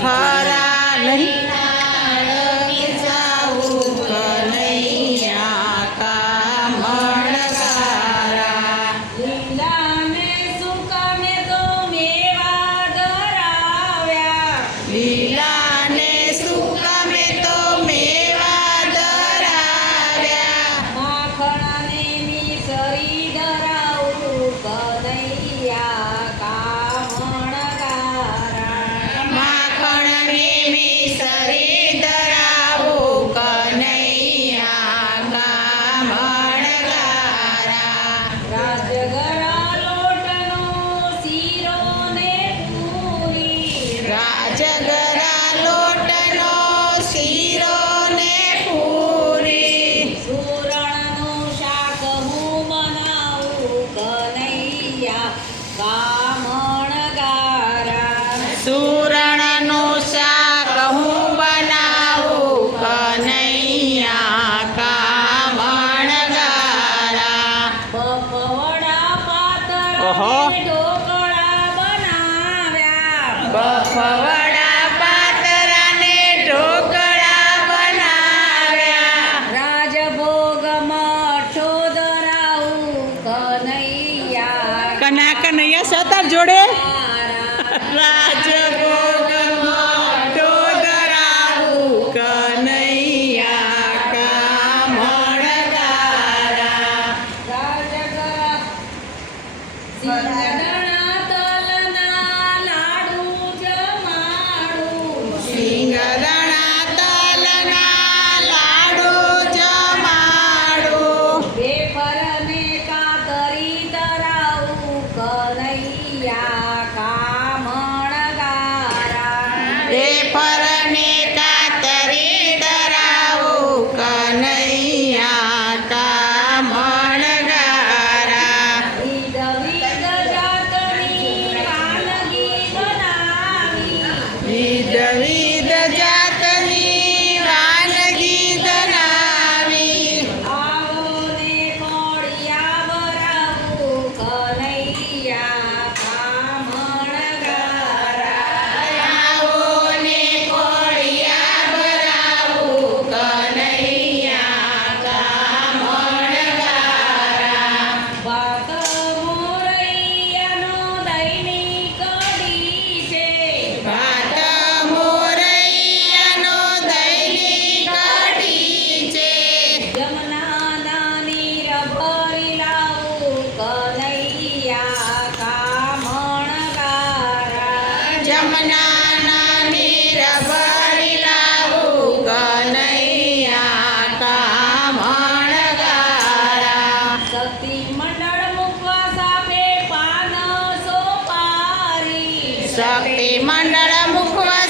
ખરા નહીં જાવું કનૈયા કામણગારા. લીલા ને સૂકા મેં તો મેવા ધરાવ્યા. લીલા ને સૂકા મેં તો મેવા ધરાવ્યા. માખણ ને મિસરી ધરાવું કનૈયા કામણગારા. માખણ ને મિસરી ધરાવું કનૈયા કામણગારા. રાજગરા લોટનો શીરો ને પૂરી. રાજગરા લોટનો શીરો ને પૂરી. સુરણનું શાક હું બનાવું કનૈયા કામણગારા. સુરણનું શાક હું બનાવું કનૈયા કામણગારા. બફવડા ઓહો. પાતળા ને ઢોકળા બનાવ્યા. બફવડા પાતરા ને ઢોકળા બનાવ્યા. રાજભોગમાં મઠો ધરાવું કનૈયા કનૈયા સતાર જોડે કારા. રાજભોગમાં ધરાવું કનૈયા કામણગારા. રાજગરા સિંગરણા તલના લાડુ જમાડું. સિંગરણા તલના લાડુ જમાડું. વેફર ને કાતરી ધરાવું કનૈયા કામણગારા. વેફર ને કાતરી ધરાવું કનૈયા કામણગારા. વિધ વિધ જાતની વાનગી બનાવી. વિધ વિધ જાતની વાનગી બનાવી. આવો ને કોળિયા ભરાવું કનૈયા કામણગારા. આવો ને કોળિયા ભરાવું કનૈયા કામણગારા. ભાત મોરૈયાનો દહીંની કઢી છે. ભાત મોરૈયાનો દહીંની કઢી છે. જમનાના નીર ભરી લાવું કનૈયા કામણગારા. જમનાના નીર ભરી લાવું કનૈયા કામણગારા. શક્તિ મંડળ મૂકવા સાપે પાન સોપારી. શક્તિ મંડળ મુખવા